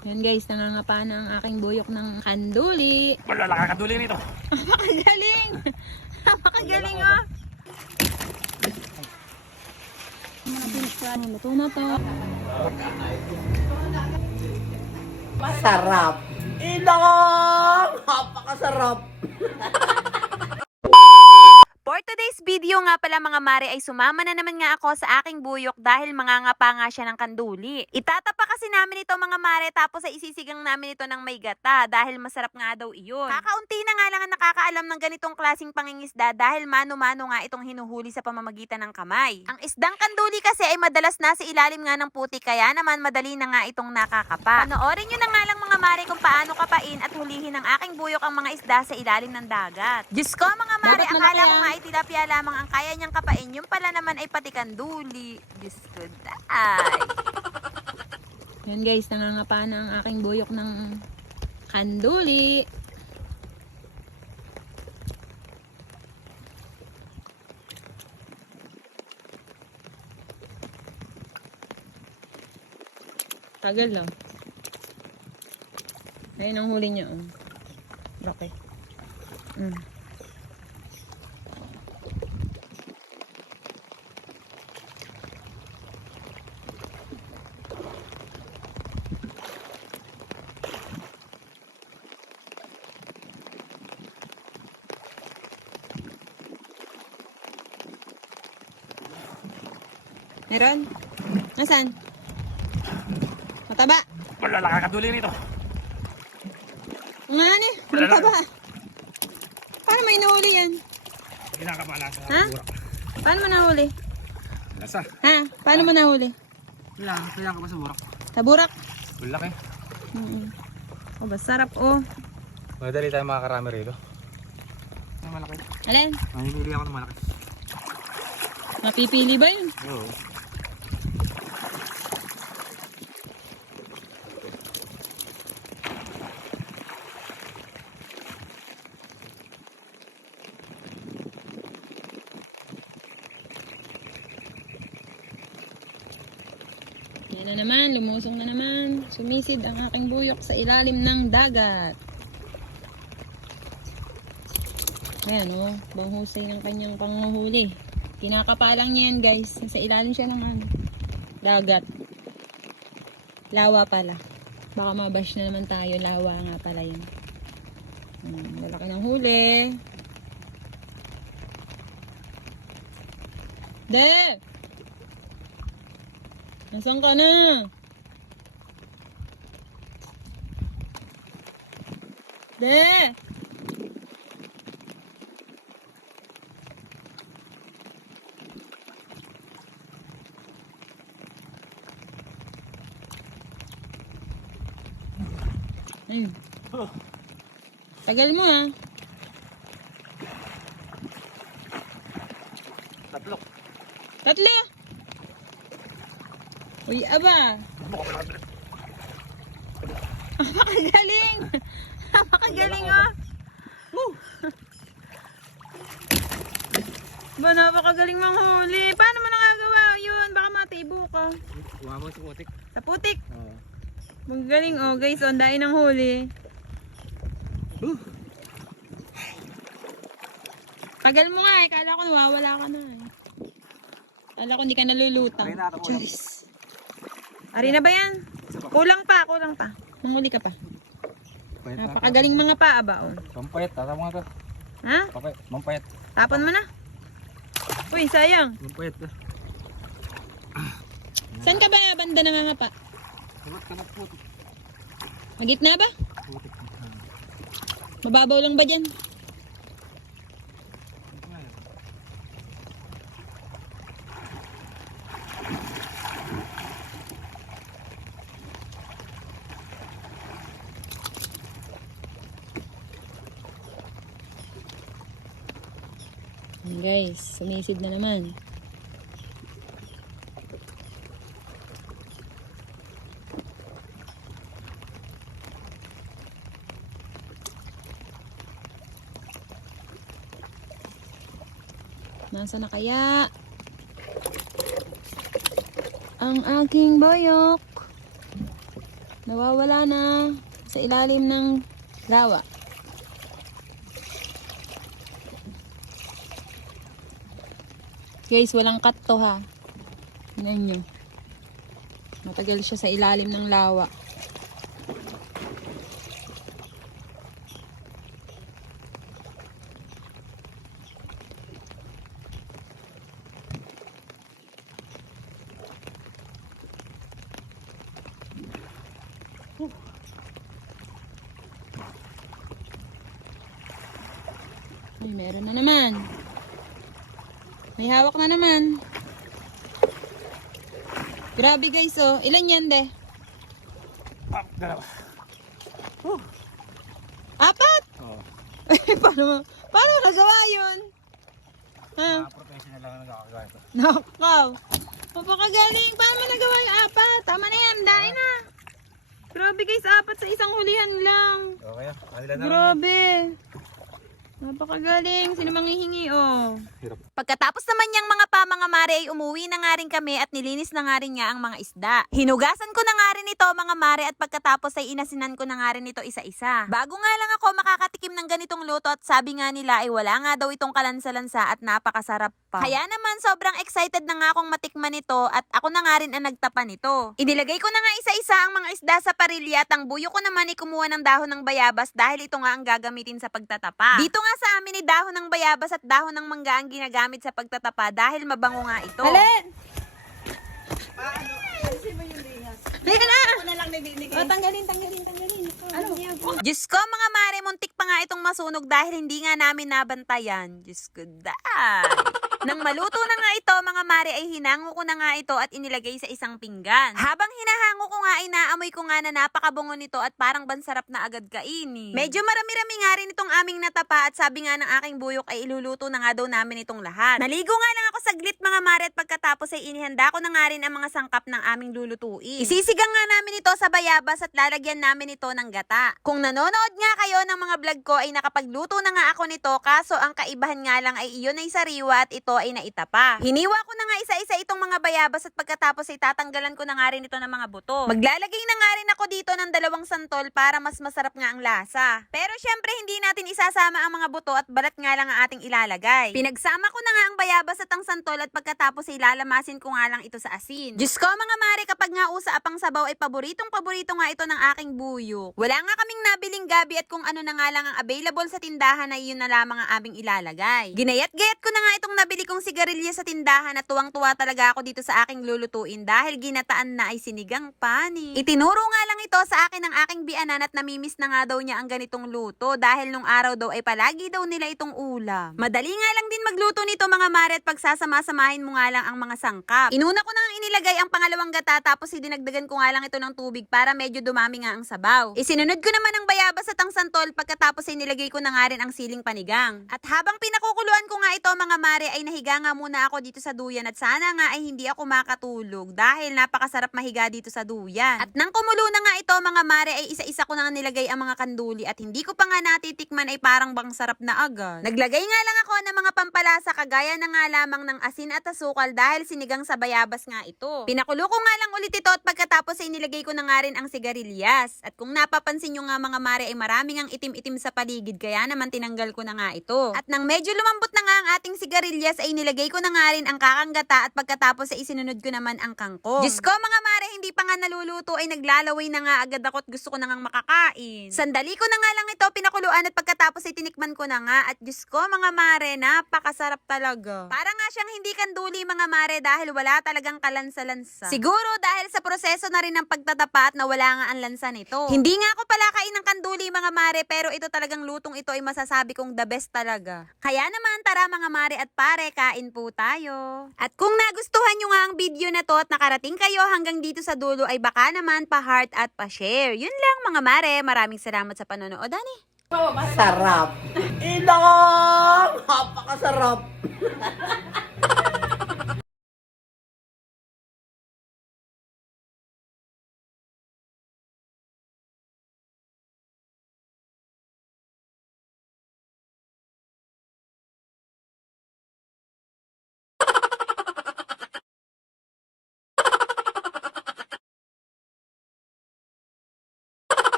Yan guys, nangangapa na ang aking buyok ng kanduli. Wala lang kakaduli nito. Napakagaling! Napakagaling oh! Mga pinagkuhan, luto na to. Masarap. Inang! Napakasarap. Video nga pala mga mare ay sumama na naman nga ako sa aking buyok dahil mangangapa nga siya ng kanduli. Itatapa kasi namin ito mga mare tapos ay isisigang namin ito ng may gata dahil masarap nga daw iyon. Kakaunti na nga lang ang nakakaalam ng ganitong klasing pangingisda dahil mano-mano nga itong hinuhuli sa pamamagitan ng kamay. Ang isdang kanduli kasi ay madalas nasa ilalim nga ng puti kaya naman madali na nga itong nakakapa. Panoorin nyo na nga lang mga mare kung paano kapain at hulihin ng aking buyok ang mga isda sa ilalim ng dagat. Diyos ko mga mare, akala ko nga ay tilapia lamang ang kaya niyang kapain. Yung pala naman ay pati kanduli. Diyos ko, day. Yan guys, nangangapa na ang aking buyok ng kanduli. Tagal lang. Ayun ang huli niya. Oh. Laki. Mm. Meron? Nasaan? Mataba? Wala lang kakaduli nito. Nga ni, mataba. Paano may nahuli yan? Kinakapala sa Ha? burak. Paano mo nahuli? Nasa? Ha? Paano mo nahuli? Wala, kaya ka pa sa burak. Sa burak? Wala kayo. Mm Oh, ba, sarap oh. Madali tayo makakarami rito. Ay, malaki. Alin? Mamimili ako ng malaki. Mapipili ba yun? Oo. Na naman, lumusong na naman. Sumisid ang aking buyok sa ilalim ng dagat. Ayan oh, banghusay ng kanyang panguhuli. Kinakapalang niya yan guys. Sa ilalim siya ng ano, dagat. Lawa pala. Baka mabash na naman tayo. Lawa nga pala yun. Hmm, lalaki ng huli. De! Nasaan ka na? De! Hmm. Tagal mo ah. Tatlo. Tatlo! Uy, aba! Napakagaling! Napakagaling ah! Woo! Ba, napakagaling manghuli. Paano mo nakagawa yun? Baka matibo ka. Kuha mo sa putik. Sa putik. Oo. Magaling oh, guys. Oh, ang dahil ng huli. Uh. Tagal mo nga eh. Kala ko nawawala ka na eh. Kala ko hindi ka nalulutang. Charis. Ari na ba yan? Kulang pa, kulang pa. Manghuli ka pa. Napakagaling mga paa ba oh. Mampayat, tatama nga to. Ha? Mampayat. Tapon mo na. Uy, sayang. Mampayat ka. Saan ka ba banda ka na putik. Magitna ba? Mababaw lang ba dyan? Guys, sumisid na naman. Nasaan na kaya? Ang aking bayok. Nawawala na sa ilalim ng lawa. Guys, walang cut to ha. Tingnan nyo. Matagal siya sa ilalim ng lawa. Ay, meron na naman. May hawak na naman. Grabe guys, oh. Ilan yan, de? Ah, dalawa. Apat! Oo. paano mo, paano mo nagawa yun? Ha? Professional lang ang nakakagawa ito. Nakaw. Papakagaling. Paano mo nagawa yung apat? Tama na yan. Dahil na. Grabe guys, apat sa isang hulihan lang. Okay ah. Kanila na. Grabe. Napakagaling. Sino manghihingi, oh? Hirap. Pagkatapos naman niyang mga pa mga mare ay umuwi na nga rin kami at nilinis na nga rin niya ang mga isda. Hinugasan ko na nga rin ito mga mare at pagkatapos ay inasinan ko na nga rin ito isa-isa. Bago nga lang ako makakatikim ng ganitong luto at sabi nga nila ay wala nga daw itong kalansa-lansa at napakasarap pa. Kaya naman sobrang excited na nga akong matikman ito at ako na nga rin ang nagtapa nito. Inilagay ko na nga isa-isa ang mga isda sa parilya at ang buyo ko naman ay kumuha ng dahon ng bayabas dahil ito nga ang gagamitin sa pagtatapa. Dito nga sa amin ni dahon ng bayabas at dahon ng mangga ang ginagamit sa pagtatapa dahil mabango nga ito. Alin? Ayan na! O, tanggalin, tanggalin, tanggalin. Ano? Diyos ko, mga mare, muntik pa nga itong masunog dahil hindi nga namin nabantayan. Diyos ko, daay. Nang maluto na nga ito, mga mare, ay hinango ko na nga ito at inilagay sa isang pinggan. Habang hinahango ko nga, ay naamoy ko nga na napakabungo nito at parang bansarap na agad kainin. Medyo marami-rami nga rin itong aming natapa at sabi nga ng aking buyok ay iluluto na nga daw namin itong lahat. Naligo nga lang ako saglit mga mare at pagkatapos ay inihanda ko na nga rin ang mga sangkap ng aming lulutuin. Isisigang nga namin ito sa bayabas at lalagyan namin ito ng gata. Kung nanonood nga kayo ng mga vlog ko ay nakapagluto na nga ako nito kaso ang kaibahan nga lang ay iyon ay sariwa at ito ay naitapa. Hiniwa ko na nga isa-isa itong mga bayabas at pagkatapos ay tatanggalan ko na nga rin ito ng mga buto. Maglalagay na nga rin ako dito ng dalawang santol para mas masarap nga ang lasa. Pero syempre hindi natin isasama ang mga buto at balat nga lang ang ating ilalagay. Pinagsama ko na nga ang bayabas at ang santol at pagkatapos ay lalamasin ko nga lang ito sa asin. Diyos ko mga mare kapag nga usa apang sabaw ay paboritong paborito nga ito ng aking buyo. Wala nga kaming nabiling gabi at kung ano na nga lang ang available sa tindahan na iyon na lamang ang aming ilalagay. Ginayat-gayat ko na nga itong nabili kong sigarilya sa tindahan at tuwang-tuwa talaga ako dito sa aking lulutuin dahil ginataan na ay sinigang pani. Itinuro nga lang ito sa akin ng aking bianan at namimiss na nga daw niya ang ganitong luto dahil nung araw daw ay palagi daw nila itong ulam. Madali nga lang din magluto nito mga mare at pagsasama-samahin mo nga lang ang mga sangkap. Inuna ko na nga inilagay ang pangalawang gata tapos idinagdagan ko nga lang ito ng tubig para medyo dumami nga ang sabaw. Isinunod ko naman ang bayabas at ang santol pagkatapos ay nilagay ko na nga rin ang siling panigang. At habang pinakukuluan ko nga ito mga mare ay nahiga nga muna ako dito sa duyan at sana nga ay hindi ako makatulog dahil napakasarap mahiga dito sa duyan. At nang kumulo na nga ito mga mare ay isa-isa ko na nga nilagay ang mga kanduli at hindi ko pa nga natitikman ay parang bang sarap na agad. Naglagay nga lang ako ng mga pampalasa kagaya na nga lamang ng asin at asukal dahil sinigang sa bayabas nga ito. Pinakulo ko nga lang ulit ito at pagkatapos ay nilagay ko na nga rin ang sigarilyas. At kung napapansin nyo nga mga mare ay maraming ang itim-itim sa paligid kaya naman tinanggal ko na nga ito. At nang medyo lumambot na nga ang ating sigarilyas ay nilagay ko na nga rin ang kakanggata at pagkatapos ay isinunod ko naman ang kangkong. Diyos ko mga mare hindi pa nga naluluto ay naglalaway na nga agad ako at gusto ko na nga makakain. Sandali ko na nga lang ito pinakuluan at pagkatapos ay tinikman ko na nga at Diyos ko mga mare napakasarap talaga. Para nga siyang hindi kanduli mga mare dahil wala talagang kalansa-lansa. Siguro dahil sa proseso na rin ng pagtatapa at nawala nga ang lansa nito. Hindi nga ako pala kain ng kanduli mga mare pero ito talagang lutong ito ay masasabi kong the best talaga. Kaya naman tara mga mare at pare kain po tayo. At kung nagustuhan nyo nga ang video na to at nakarating kayo hanggang dito sa dulo ay baka naman pa-heart at pa-share. Yun lang mga mare. Maraming salamat sa panonood. Ani? Sarap. Inang! Napakasarap.